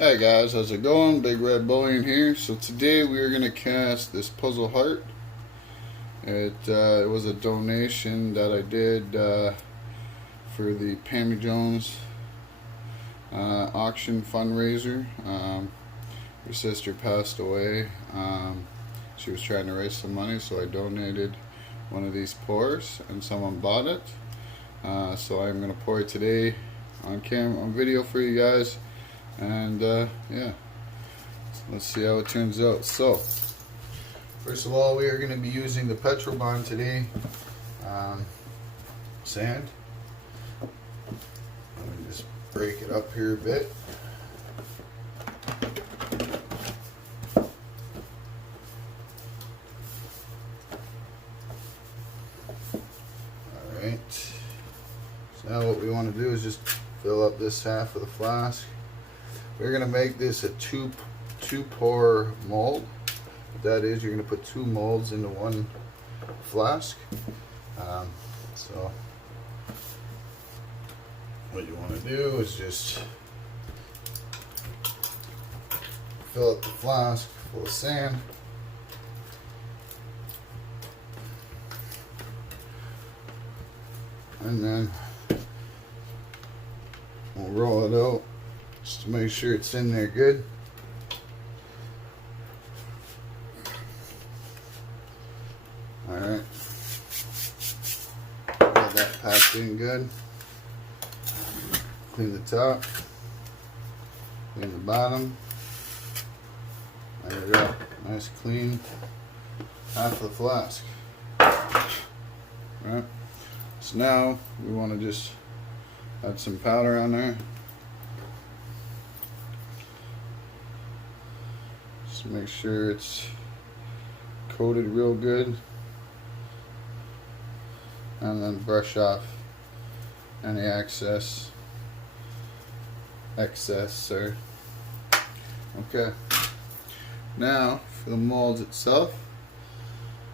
Hey guys, how's it going? Big Red Bullion here. So today we are going to cast this puzzle heart. It was a donation that I did for the Pammy Jones auction fundraiser. Her sister passed away. She was trying to raise some money, so I donated one of these pours, and someone bought it. So I'm going to pour it today on video for you guys. And yeah, let's see how it turns out. So first of all, we are going to be using the petrol bond today. Sand. Let me just break it up here a bit. Alright, so now what we want to do is just fill up this half of the flask. We're going to make this a two pour mold. What that is, you're going to put 2 molds into one flask. So what you want to do is just fill up the flask full of sand. And then we'll roll it out just to make sure it's in there good. Alright. Got that packed in good. Clean the top. Clean the bottom. There we go. Nice clean half of the flask. Alright. So now we want to just add some powder on there. Just make sure it's coated real good. And then brush off any excess. Sorry. Okay. Now for the molds itself.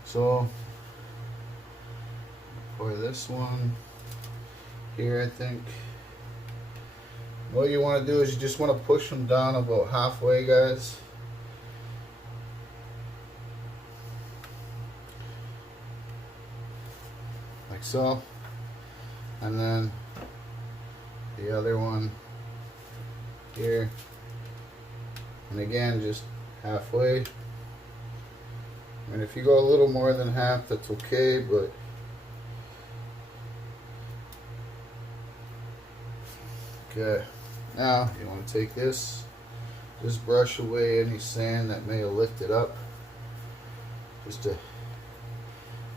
So pour this one here, I think. What you want to do is you just want to push them down about halfway, guys. Like so. And then the other one here. And again, just halfway. And if you go a little more than half, that's okay, but okay. Now you want to take this, just brush away any sand that may have lifted up, just to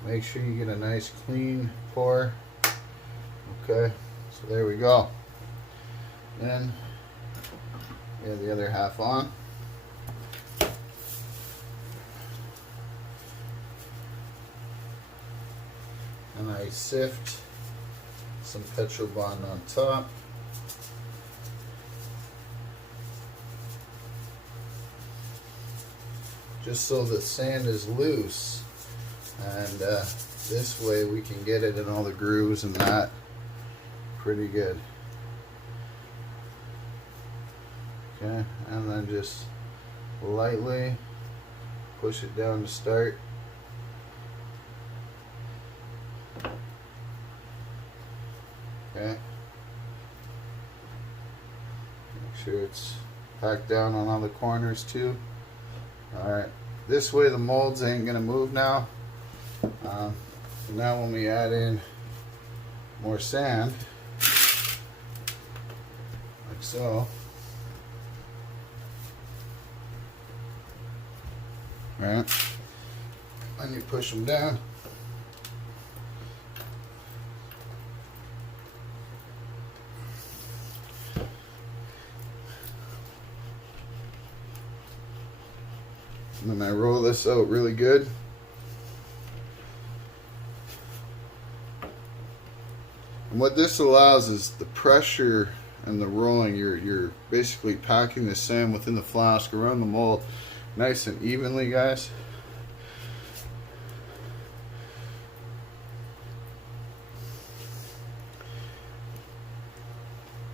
make sure you get a nice clean pour. Okay, so there we go. Then get the other half on. And I sift some petrol bond on top. Just so the sand is loose, and this way we can get it in all the grooves and that pretty good. Okay, and then just lightly push it down to start. Okay, make sure it's packed down on all the corners too. Alright, this way the molds ain't gonna move now. So now when we add in more sand, like so, right, and you push them down. And then I roll this out really good. And what this allows is the pressure and the rolling. You're basically packing the sand within the flask around the mold nice and evenly, guys.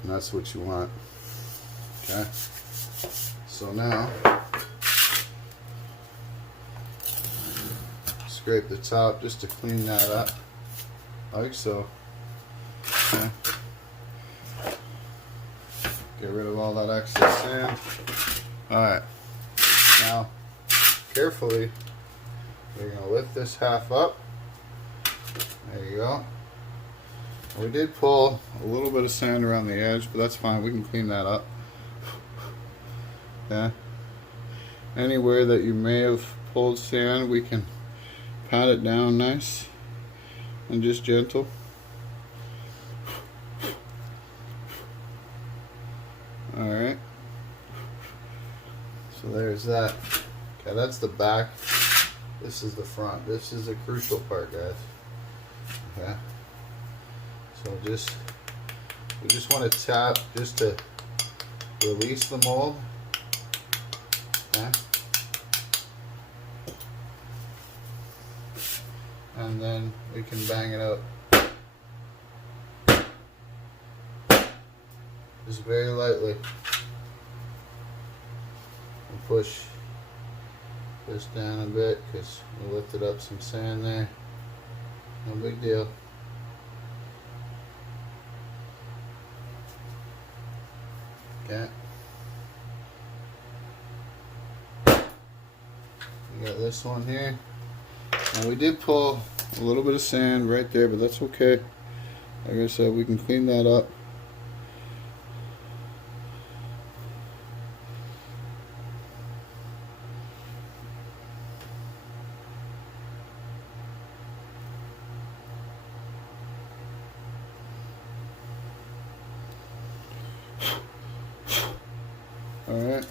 And that's what you want. Okay. So now, scrape the top just to clean that up, like so. Okay. Get rid of all that excess sand. Alright, now carefully we're going to lift this half up. There you go. We did pull a little bit of sand around the edge, but that's fine, we can clean that up. Yeah. Anywhere that you may have pulled sand, we can pat it down nice and just gentle. Alright. So there's that. Okay, that's the back. This is the front. This is the crucial part, guys. Okay. So we just want to tap just to release the mold. Okay. And then we can bang it out. Just very lightly. And push this down a bit because we lifted up some sand there. No big deal. Okay. We got this one here. Now we did pull a little bit of sand right there, but that's okay. Like I said, we can clean that up. Alright,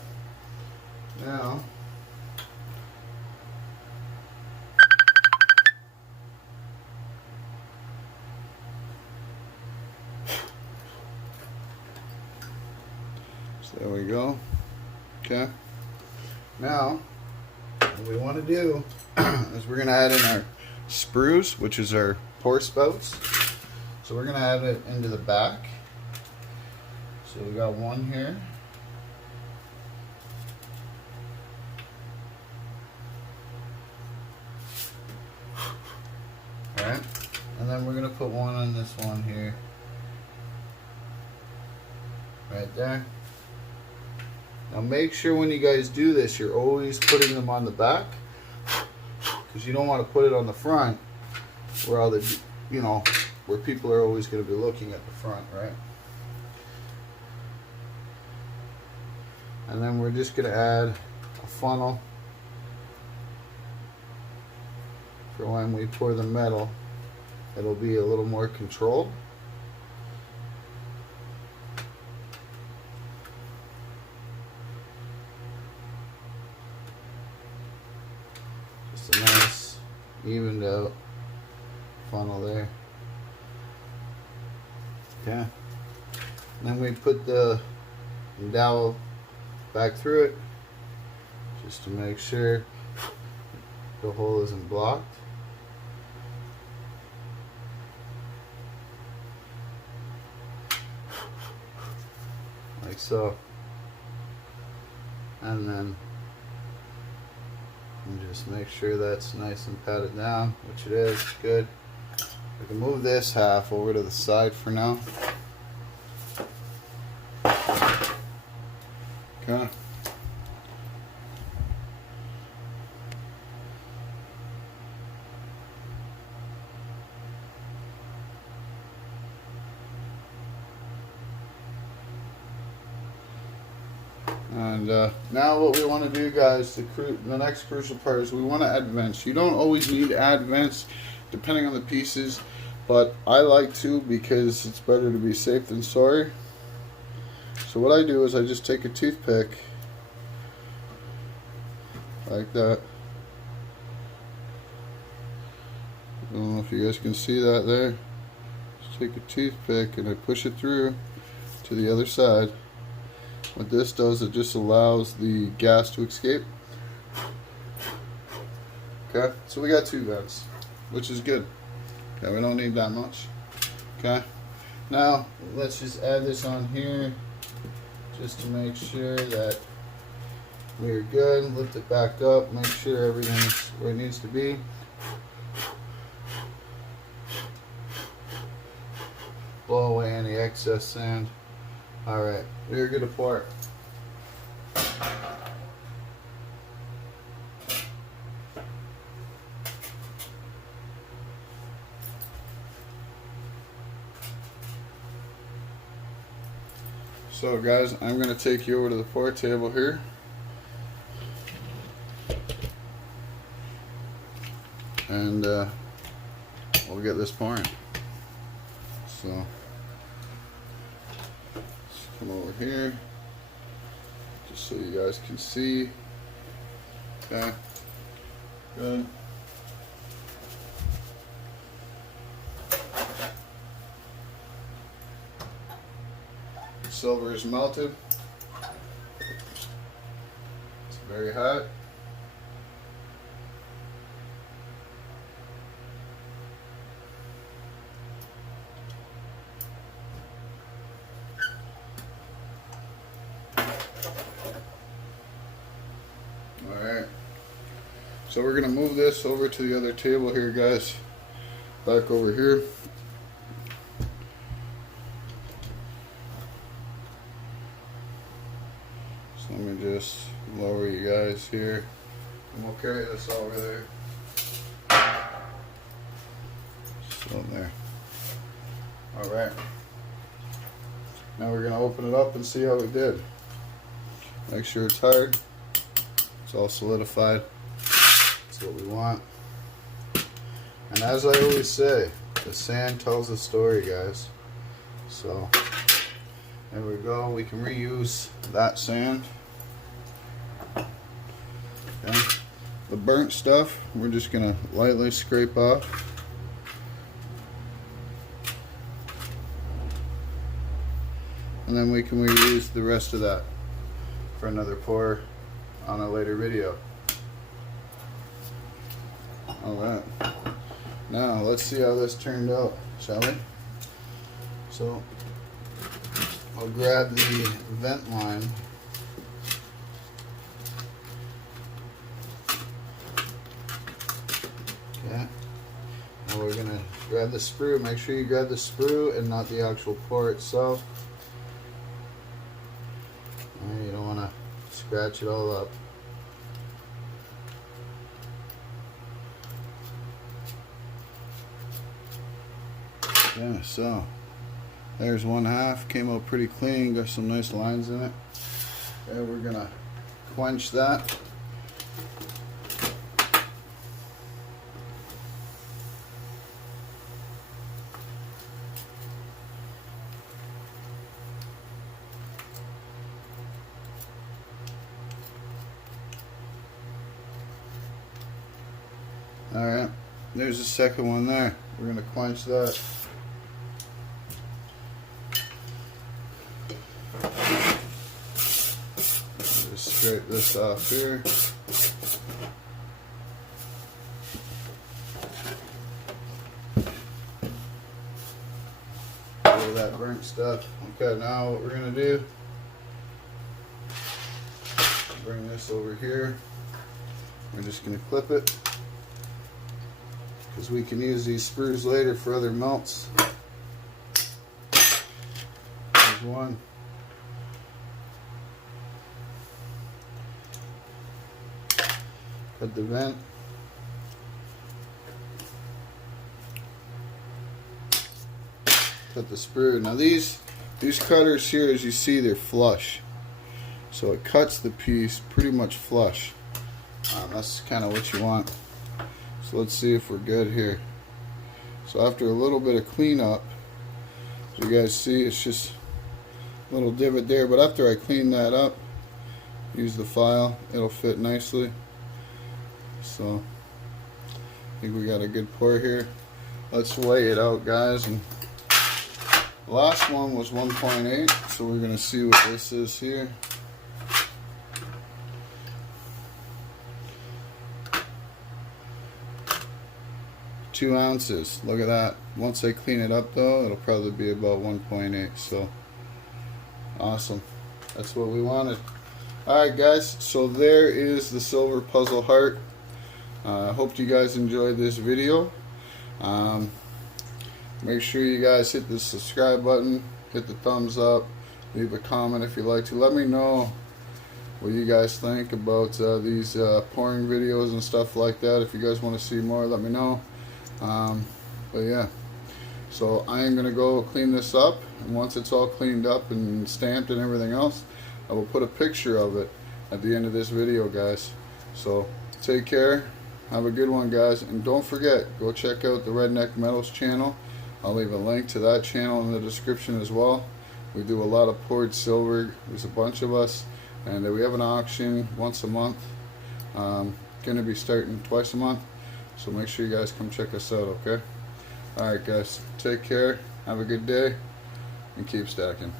now so there we go. Okay, now what we want to do is we're going to add in our sprues, which is our pour spouts. So we're going to add it into the back. So we got one here. Alright, and then we're going to put one on this one here. Right there. Now make sure when you guys do this, you're always putting them on the back. Because you don't want to put it on the front where all the, you know, where people are always going to be looking at the front, right? And then we're just going to add a funnel for when we pour the metal. It'll be a little more controlled. Just a nice evened out funnel there. Okay. And then we put the dowel back through it just to make sure the hole isn't blocked. Like so. And then just make sure that's nice and patted down, which it is. Good. We can move this half over to the side for now. Okay. And now what we want to do, guys, the next crucial part is we want to add vents. You don't always need to add vents depending on the pieces, but I like to because it's better to be safe than sorry. So what I do is I just take a toothpick like that. I don't know if you guys can see that there. Just take a toothpick and I push it through to the other side. What this does, it just allows the gas to escape. Okay, so we got 2 vents, which is good. Okay, we don't need that much. Okay, now let's just add this on here just to make sure that we're good. Lift it back up, make sure everything's where it needs to be. Blow away any excess sand. Alright, we're good to pour it. So guys, I'm going to take you over to the pour table here. And we'll get this pouring. So, let's come over here, just so you guys can see. Okay, good. Silver is melted. It's very hot. Alright, so we're going to move this over to the other table here, guys. Back over here. So let me just lower you guys here, and we'll carry this over there. So there. Alright. Now we're going to open it up and see how it did. Make sure it's hard. It's all solidified. That's what we want. And as I always say, the sand tells a story, guys. So there we go. We can reuse that sand. Okay. The burnt stuff, we're just going to lightly scrape off. And then we can reuse the rest of that for another pour on a later video. Alright, now let's see how this turned out, shall we? So I'll grab the vent line. Okay, now we're going to grab the sprue. Make sure you grab the sprue and not the actual pour itself. You don't want to scratch it all up. Yeah, so there's one half, came out pretty clean, got some nice lines in it. Okay, we're gonna quench that. Alright, there's the second one there. We're gonna quench that. Just scrape this off here. Get rid of that burnt stuff. Okay, now what we're gonna do, bring this over here. We're just gonna clip it, because we can use these sprues later for other melts. There's one. Cut the vent. Cut the sprue. Now these cutters here, as you see, they're flush. So it cuts the piece pretty much flush. That's kind of what you want. So let's see if we're good here. So after a little bit of cleanup, as you guys see, it's just a little divot there, but after I clean that up, use the file, it'll fit nicely. So I think we got a good pour here. Let's weigh it out, guys. And the last one was 1.8, so we're gonna see what this is here. 2 ounces. Look at that. Once I clean it up though, it'll probably be about 1.8. So awesome. That's what we wanted. Alright guys, so there is the silver puzzle heart. I hope you guys enjoyed this video. Make sure you guys hit the subscribe button, hit the thumbs up, leave a comment if you like to. Let me know what you guys think about these pouring videos and stuff like that. If you guys want to see more, let me know. But yeah, so I am going to go clean this up, and once it's all cleaned up and stamped and everything else, I will put a picture of it at the end of this video, guys. So take care, have a good one, guys, and don't forget, go check out the Redneck Metals channel. I'll leave a link to that channel in the description as well. We do a lot of poured silver. There's a bunch of us, and we have an auction once a month. Going to be starting twice a month, so make sure you guys come check us out, okay? Alright guys, take care, have a good day, and keep stacking.